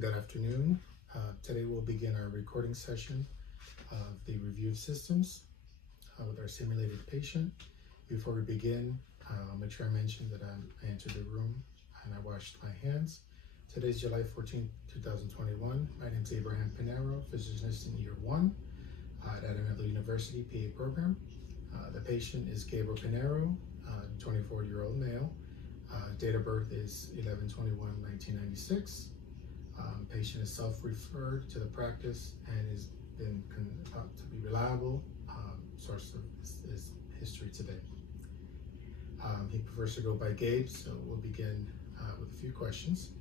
Good afternoon. Today we'll begin our recording session of the review of systems with our simulated patient. Before we begin, I'll make sure I mention that I entered the room and I washed my hands. Today's July 14, 2021. My name is Abraham Pinero, physician assistant year 1 at Adamantly University PA program. The patient is Gabriel Pinero, 24-year-old male. Date of birth is 11/21/1996. Patient is self-referred to the practice and has been thought to be reliable source of his history today. He prefers to go by Gabe, so we'll begin with a few questions.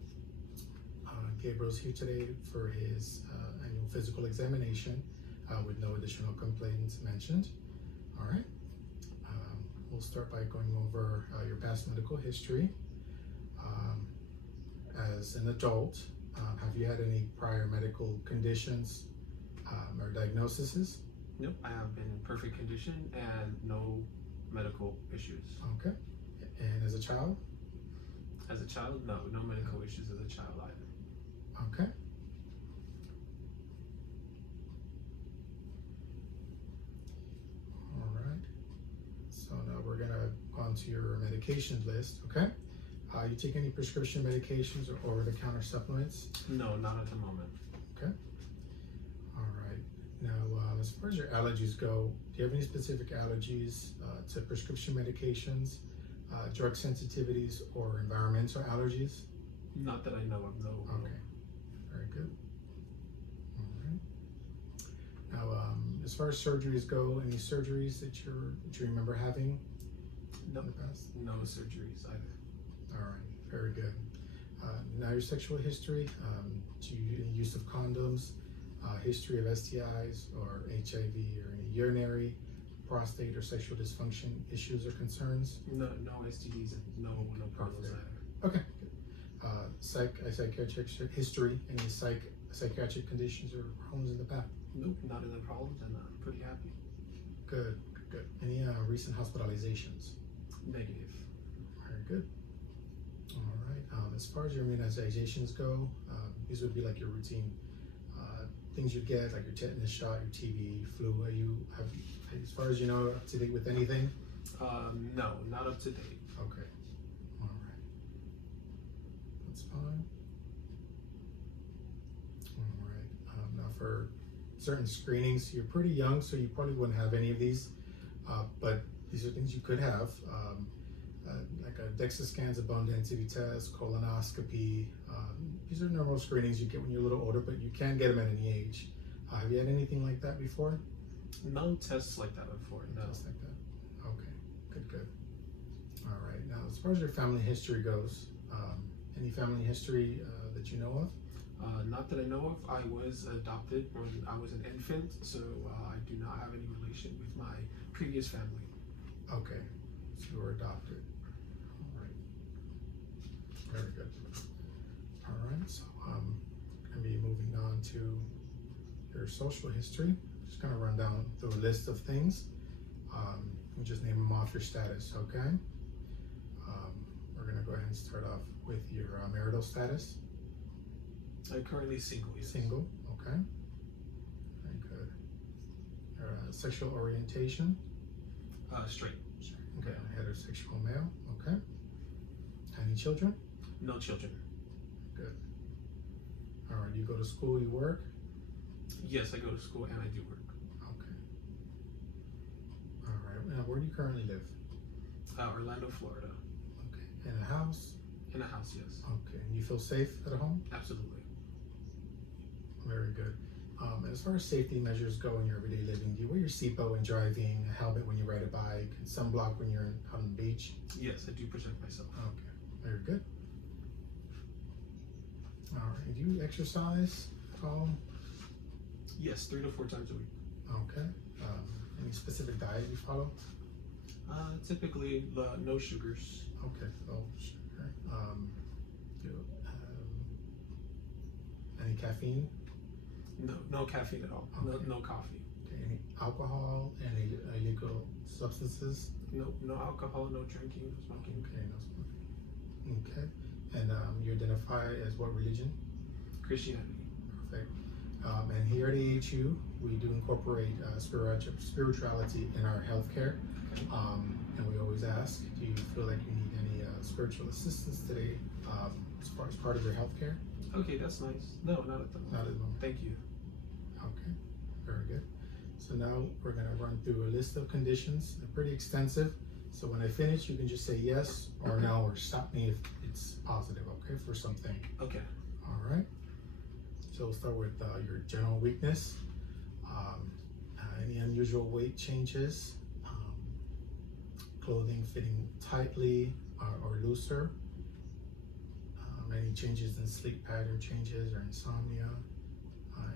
Gabriel's here today for his annual physical examination with no additional complaints mentioned. All right. We'll start by going over your past medical history. As an adult, have you had any prior medical conditions or diagnoses? Nope, I have been in perfect condition and no medical issues. Okay. And as a child? As a child, no medical issues as a child either. Okay. All right. So now we're gonna go on to your medication list, okay? You take any prescription medications or over-the-counter supplements? No, not at the moment. Okay. All right. Now, as far as your allergies go, do you have any specific allergies to prescription medications, drug sensitivities, or environmental allergies? Not that I know of, no. Okay. Very good. All right. Now, as far as surgeries go, any surgeries that you remember having in the past? No surgeries either. All right, very good. Now your sexual history, use of condoms, history of STIs or HIV or any urinary, prostate or sexual dysfunction issues or concerns? No STDs and no problems either. Okay, good. Psychiatric history, any psychiatric conditions or problems in the past? Nope, not any problems and I'm pretty happy. Good. Any recent hospitalizations? Negative. Very good. All right. As far as your immunizations go, these would be like your routine things you get, like your tetanus shot, your TB, flu. As far as you know, up to date with anything? No, not up to date. Okay. All right. That's fine. All right. Now for certain screenings, you're pretty young, so you probably wouldn't have any of these, but these are things you could have. Like a DEXA scans, a bone density test, colonoscopy. These are normal screenings you get when you're a little older, but you can get them at any age. Have you had anything like that before? No tests like that before, no. Tests like that. Okay, good. All right, now as far as your family history goes, any family history that you know of? Not that I know of. I was adopted when I was an infant, so I do not have any relation with my previous family. Okay, so you were adopted. All right, very good. All right, so I'm going to be moving on to your social history. Just going to run down through a list of things. You just name them off your status, okay? We're going to go ahead and start off with your marital status. I'm currently single. Yes. Single, okay. Very good. Your sexual orientation? Straight. Okay, heterosexual male, okay. Any children? No children. Good. All right, you go to school, you work? Yes, I go to school and I do work. Okay. All right, now where do you currently live? Orlando, Florida. Okay, in a house? In a house, yes. Okay, and you feel safe at home? Absolutely. Very good. As far as safety measures go in your everyday living, do you wear your seatbelt when driving, a helmet when you ride a bike, and sunblock when you're out on the beach? Yes, I do protect myself. Okay, very good. All right, do you exercise at all? Yes, 3 to 4 times a week. Okay. Any specific diet you follow? Typically, no sugars. Okay, so sugar. Any caffeine? No caffeine at all. Okay. No coffee. Okay, any alcohol? Any illegal substances? No alcohol, no drinking, no smoking. Okay, no smoking. Okay, and you identify as what religion? Christianity. Perfect. And here at AHU, we do incorporate spirituality in our healthcare. And we always ask, do you feel like you need any spiritual assistance today as far as part of your healthcare? Okay, that's nice. No, not at the moment. Not at the moment. Thank you. Okay, very good. So now we're going to run through a list of conditions. They're pretty extensive. So when I finish, you can just say yes or no, or stop me if it's positive, okay, for something. Okay. All right. So we'll start with your general weakness. Any unusual weight changes, clothing fitting tightly or looser, any changes in sleep pattern changes or insomnia,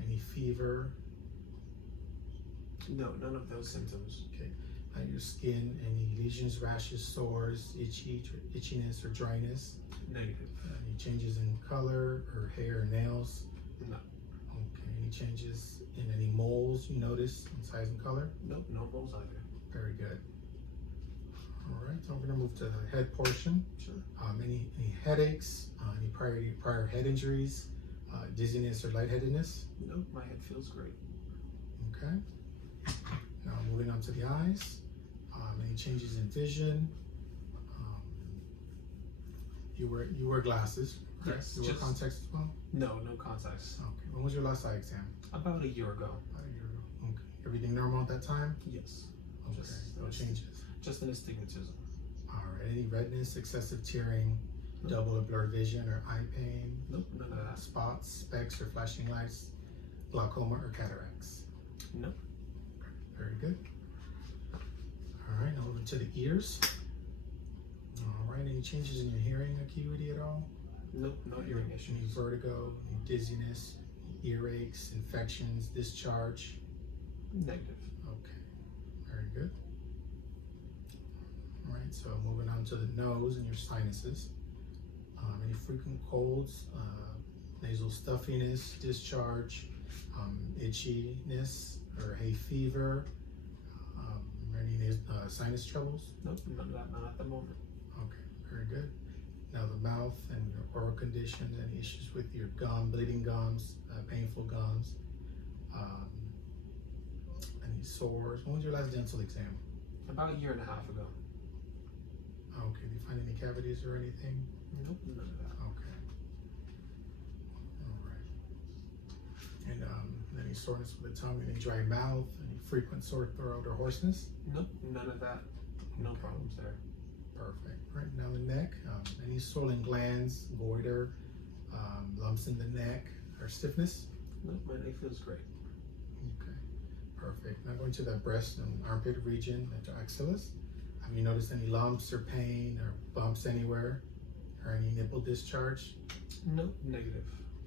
any fever. No, none of those symptoms. Okay. Your skin, any lesions, rashes, sores, itchiness or dryness. Negative. Any changes in color or hair or nails. No. Okay. Any changes in any moles you notice in size and color? Nope, no moles either. Very good. All right, so we're gonna move to the head portion. Sure. Any headaches, any prior head injuries, dizziness or lightheadedness? Nope, my head feels great. Okay. Now moving on to the eyes. Any changes in vision? You wear glasses, correct? Yes, You wear just- contacts as well? No, no contacts. Okay. When was your last eye exam? About a year ago. About a year ago. Okay. Everything normal at that time? Yes. Okay. Just- No changes. Just an astigmatism. All right. Any redness, excessive tearing, No. double or blurred vision or eye pain, Nope, none of that. spots, specks or flashing lights, glaucoma or cataracts? Nope. Very good. All right. Now over to the ears. All right. Any changes in your hearing acuity at all? Nope, no hearing Any issues. vertigo, any dizziness, earaches, infections, discharge? Negative. Okay, very good. All right, so moving on to the nose and your sinuses. Any frequent colds, nasal stuffiness, discharge, itchiness or hay fever, any sinus troubles? Nope, none of that, not at the moment. Okay, very good. Now the mouth and your oral conditions, any issues with your gum, bleeding gums, painful gums, any sores? When was your last dental exam? About a year and a half ago. Okay, did you find any cavities or anything? Nope, none of that. Okay. All right. And any soreness with the tongue, any dry mouth, any frequent sore throat or hoarseness? Nope, none of that. No Okay. problems there. Perfect. Right now the neck, any swollen glands, goiter, lumps in the neck or stiffness? Nope, my neck feels great. Okay, perfect. Now going to the breast and armpit region, the axillaris. Have you noticed any lumps or pain or bumps anywhere or any nipple discharge? Nope, negative.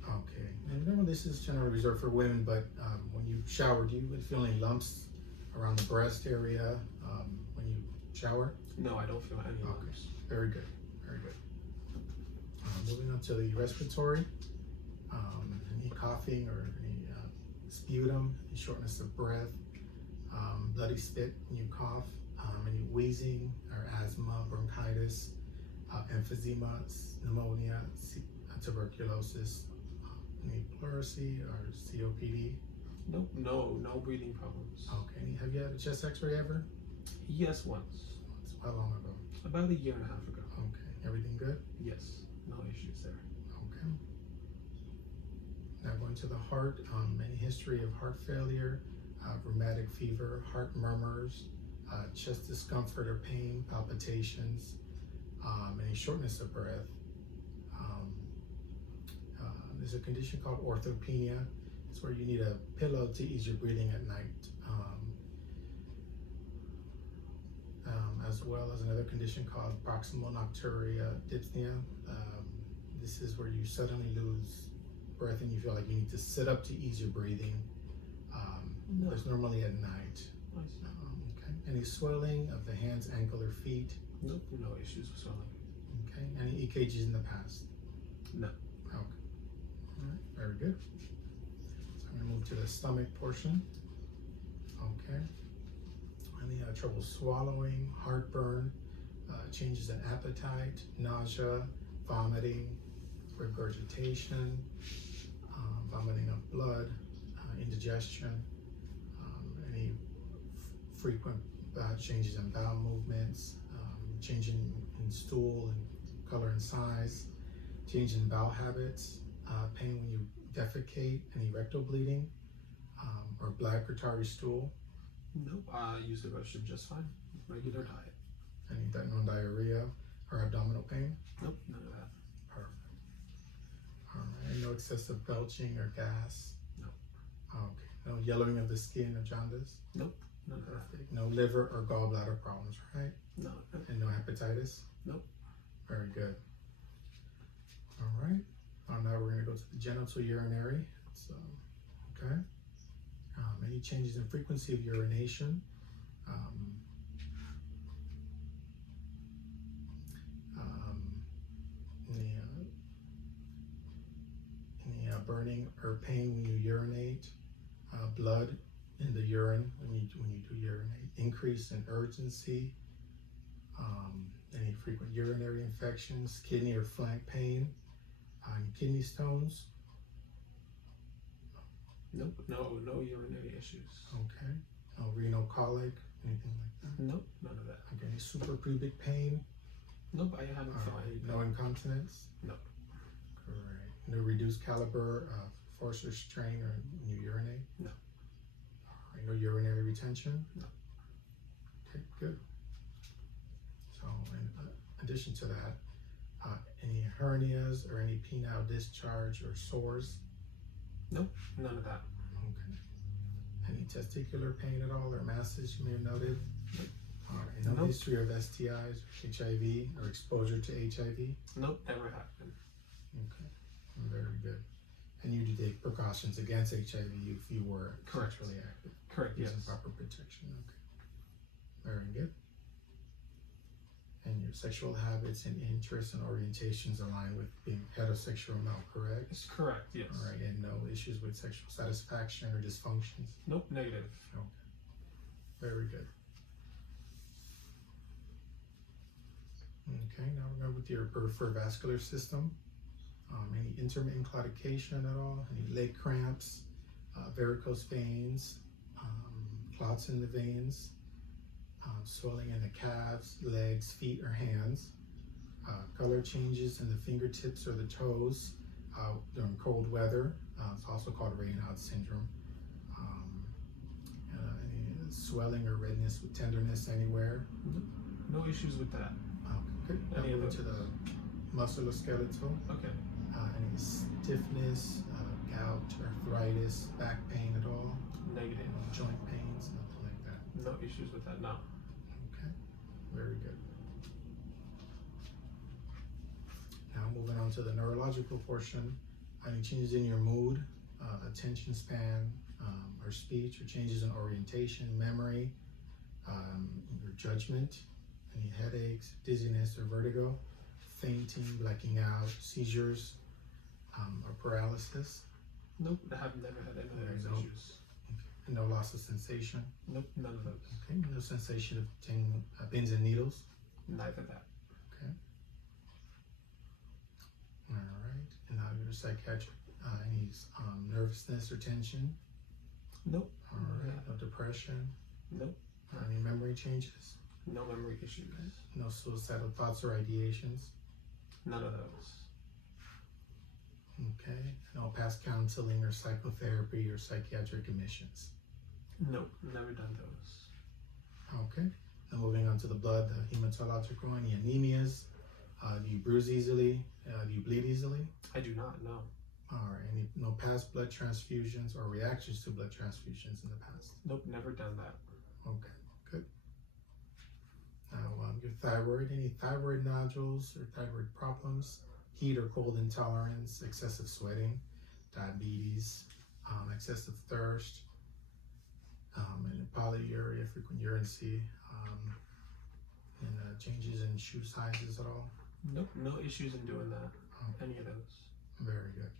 Okay, and remember this is generally reserved for women, but when you shower, do you feel any lumps around the breast area when you shower? No, I don't feel any lumps. Very good, very good. Moving on to the respiratory, any coughing or any sputum, any shortness of breath, bloody spit when you cough, any wheezing or asthma, bronchitis, emphysema, pneumonia, tuberculosis, any pleurisy or COPD? Nope, no breathing problems. Okay, have you had a chest x-ray ever? Yes, once. How long ago? About a year and a half ago. Okay, everything good? Yes, no issues there. Okay. Now going to the heart, any history of heart failure, rheumatic fever, heart murmurs, chest discomfort or pain, palpitations, any shortness of breath. There's a condition called orthopnea. It's where you need a pillow to ease your breathing at night. As well as another condition called proximal nocturia dyspnea. This is where you suddenly lose breath and you feel like you need to sit up to ease your breathing. No. It's normally at night. I see. Okay. Any swelling of the hands, ankle, or feet? Nope, no issues with swelling. Okay. Any EKGs in the past? No. Okay. All right. Very good. So I'm going to move to the stomach portion. Okay. Any trouble swallowing, heartburn, changes in appetite, nausea, vomiting, regurgitation, vomiting of blood, indigestion, any frequent changes in bowel movements, changing in stool and color and size, change in bowel habits, pain when you defecate, any rectal bleeding, or black or tarry stool, Nope. I use the restroom just fine. Regular diet. no diarrhea or abdominal pain. Nope. None of that. Perfect. All right. And no excessive belching or gas. No. Okay. No yellowing of the skin or jaundice. Nope. None of that. Perfect. No liver or gallbladder problems, right? No. And no hepatitis. Nope. Very good. All right. Now we're going to go to the genital urinary. So, okay. Any changes in frequency of urination? Any burning or pain when you urinate? Blood in the urine when you do urinate? Increase in urgency? Any frequent urinary infections? Kidney or flank pain? Kidney stones? Nope. No urinary issues. Okay. No renal colic? Anything like that? Nope. None of that. Okay. Any suprapubic pain? Nope. I haven't felt any. No incontinence? No. Correct. No reduced caliber force or strain or when you urinate? No. All right. No urinary retention? No. Okay, good. So in addition to that, any hernias or any penile discharge or sores? Nope. None of that. Okay. Any testicular pain at all or masses you may have noted? All right. No Nope. history of STIs, HIV, or exposure to HIV? Nope. Never happened. Okay. Very good. And you do take precautions against HIV if you were Correct. sexually active? Correct. Yes. Using proper protection. Okay. Very good. And your sexual habits and interests and orientations align with being heterosexual male, correct? It's correct. Yes. All right, and no issues with sexual satisfaction or dysfunctions? Nope. Negative. Okay. Very good. Okay, now we're going with your peripheral vascular system. Any intermittent claudication at all? Any leg cramps, varicose veins, clots in the veins, swelling in the calves, legs, feet, or hands, color changes in the fingertips or the toes during cold weather. It's also called Raynaud syndrome. Any swelling or redness with tenderness anywhere. No issues with that. Good. Now Any of moving to the musculoskeletal. Okay. Any stiffness, gout, arthritis, back pain at all? Negative. Joint pains, nothing like that. No issues with that. No. Okay, very good. Now moving on to the neurological portion. Any changes in your mood, attention span, or speech, or changes in orientation, memory, your judgment, any headaches, dizziness, or vertigo, fainting, blacking out, seizures, or paralysis? Nope. I have never had any of those Nope. issues. And no loss of sensation? Nope. None of those. Okay, no sensation of pins and needles? Neither that. Okay. All right. And now your psychiatric, any nervousness or tension? Nope. All right. No depression? Nope. Any memory changes? No memory issues. No suicidal thoughts or ideations? None of those. Okay. No past counseling or psychotherapy or psychiatric admissions? Nope. Never done those. Okay. Now moving on to the blood, the hematological, any anemias? Do you bruise easily? Do you bleed easily? I do not know. All right. No past blood transfusions or reactions to blood transfusions in the past? Nope. Never done that. Okay, good. Now, your thyroid, any thyroid nodules or thyroid problems, heat or cold intolerance, excessive sweating, diabetes, excessive thirst, and polyuria, frequent urinsey, and changes in shoe sizes at all? Nope. No issues in doing that. Any of those. Very good.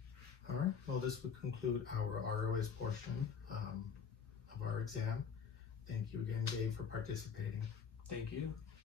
All right, well, this would conclude our ROS portion of our exam. Thank you again, Dave, for participating. Thank you.